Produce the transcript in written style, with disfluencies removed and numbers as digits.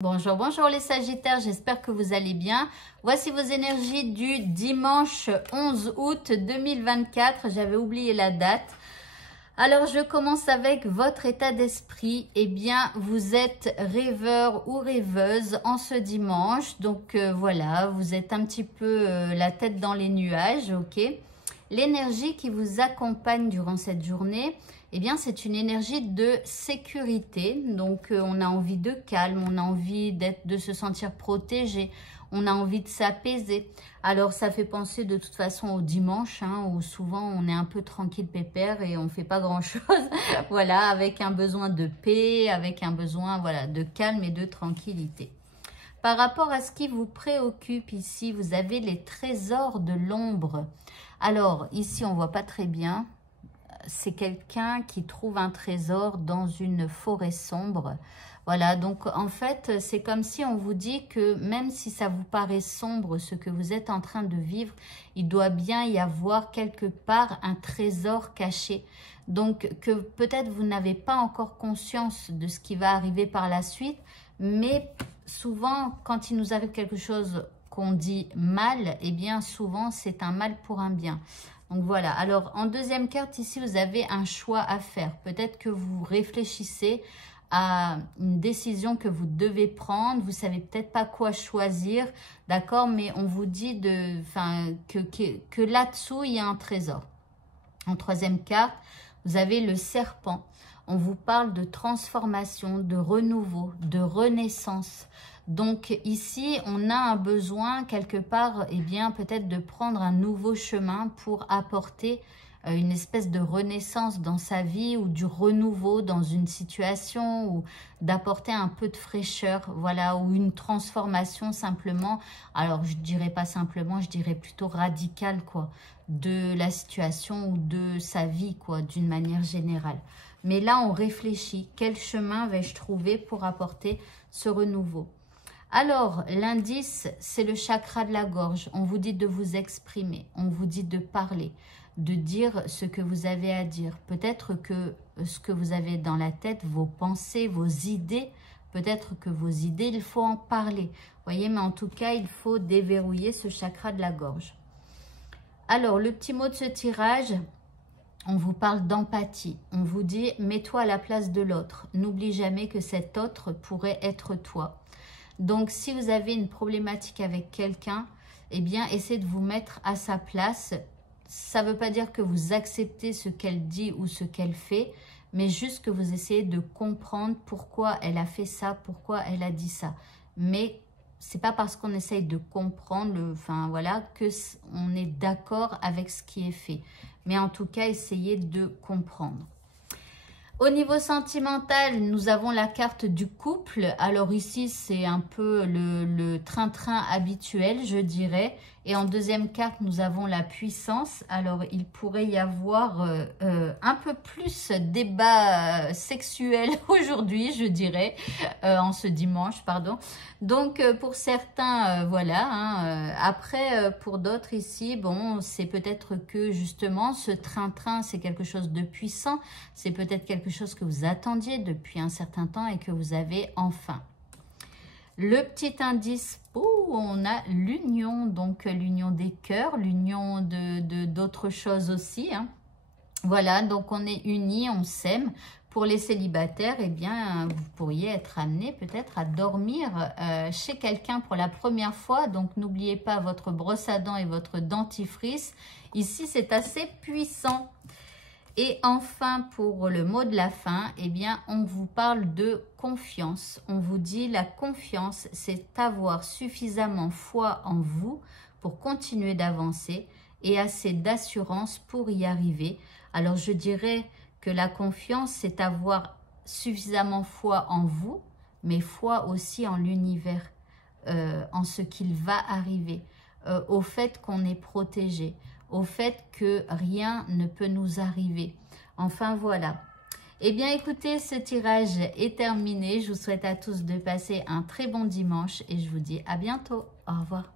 Bonjour, bonjour les Sagittaires, j'espère que vous allez bien. Voici vos énergies du dimanche 11 août 2024. J'avais oublié la date. Alors, je commence avec votre état d'esprit. Eh bien, vous êtes rêveur ou rêveuse en ce dimanche. Donc, voilà, vous êtes un petit peu la tête dans les nuages, ok? L'énergie qui vous accompagne durant cette journée, eh bien, c'est une énergie de sécurité. Donc, on a envie de calme, on a envie de se sentir protégé, on a envie de s'apaiser. Alors, ça fait penser de toute façon au dimanche, hein, où souvent on est un peu tranquille, pépère et on ne fait pas grand-chose. Voilà, avec un besoin de paix, avec un besoin voilà, de calme et de tranquillité. Par rapport à ce qui vous préoccupe ici, vous avez les trésors de l'ombre. Alors, ici, on ne voit pas très bien. C'est quelqu'un qui trouve un trésor dans une forêt sombre. Voilà, donc en fait, c'est comme si on vous dit que même si ça vous paraît sombre, ce que vous êtes en train de vivre, il doit bien y avoir quelque part un trésor caché. Donc, que peut-être vous n'avez pas encore conscience de ce qui va arriver par la suite, mais souvent, quand il nous arrive quelque chose qu'on dit mal, eh bien souvent, c'est un mal pour un bien. Donc voilà, alors en deuxième carte ici, vous avez un choix à faire. Peut-être que vous réfléchissez à une décision que vous devez prendre. Vous savez peut-être pas quoi choisir, d'accord? Mais on vous dit que là-dessous, il y a un trésor. En troisième carte, vous avez le serpent. On vous parle de transformation, de renouveau, de renaissance. Donc ici, on a un besoin quelque part, eh bien peut-être de prendre un nouveau chemin pour apporter une espèce de renaissance dans sa vie ou du renouveau dans une situation ou d'apporter un peu de fraîcheur, voilà, ou une transformation simplement. Alors je dirais pas simplement, je dirais plutôt radicale quoi, de la situation ou de sa vie quoi, d'une manière générale. Mais là, on réfléchit, quel chemin vais-je trouver pour apporter ce renouveau? Alors, l'indice, c'est le chakra de la gorge. On vous dit de vous exprimer, on vous dit de parler, de dire ce que vous avez à dire. Peut-être que ce que vous avez dans la tête, vos pensées, vos idées, peut-être que vos idées, il faut en parler. Vous voyez, mais en tout cas, il faut déverrouiller ce chakra de la gorge. Alors, le petit mot de ce tirage, on vous parle d'empathie. On vous dit, mets-toi à la place de l'autre. N'oublie jamais que cet autre pourrait être toi. Donc, si vous avez une problématique avec quelqu'un, eh bien, essayez de vous mettre à sa place. Ça ne veut pas dire que vous acceptez ce qu'elle dit ou ce qu'elle fait, mais juste que vous essayez de comprendre pourquoi elle a fait ça, pourquoi elle a dit ça. Mais c'est pas parce qu'on essaye de comprendre, que on est d'accord avec ce qui est fait. Mais en tout cas, essayez de comprendre. Au niveau sentimental, nous avons la carte du couple. Alors ici, c'est un peu le train-train habituel, je dirais. Et en deuxième carte, nous avons la puissance. Alors, il pourrait y avoir un peu plus débat sexuel aujourd'hui, je dirais, en ce dimanche, pardon. Donc, pour certains, voilà. Hein, après, pour d'autres ici, bon, c'est peut-être que justement, ce train-train, c'est quelque chose de puissant. C'est peut-être quelque chose que vous attendiez depuis un certain temps et que vous avez enfin. Le petit indice, on a l'union, donc l'union des cœurs, l'union d'autres choses aussi. Hein. Voilà, donc on est unis, on s'aime. Pour les célibataires, eh bien, vous pourriez être amené peut-être à dormir chez quelqu'un pour la première fois. Donc, n'oubliez pas votre brosse à dents et votre dentifrice. Ici, c'est assez puissant. Et enfin, pour le mot de la fin, eh bien, on vous parle de confiance. On vous dit la confiance, c'est avoir suffisamment foi en vous pour continuer d'avancer et assez d'assurance pour y arriver. Alors, je dirais que la confiance, c'est avoir suffisamment foi en vous, mais foi aussi en l'univers, en ce qu'il va arriver, au fait qu'on est protégé, au fait que rien ne peut nous arriver. Enfin, voilà. Eh bien, écoutez, ce tirage est terminé. Je vous souhaite à tous de passer un très bon dimanche et je vous dis à bientôt. Au revoir.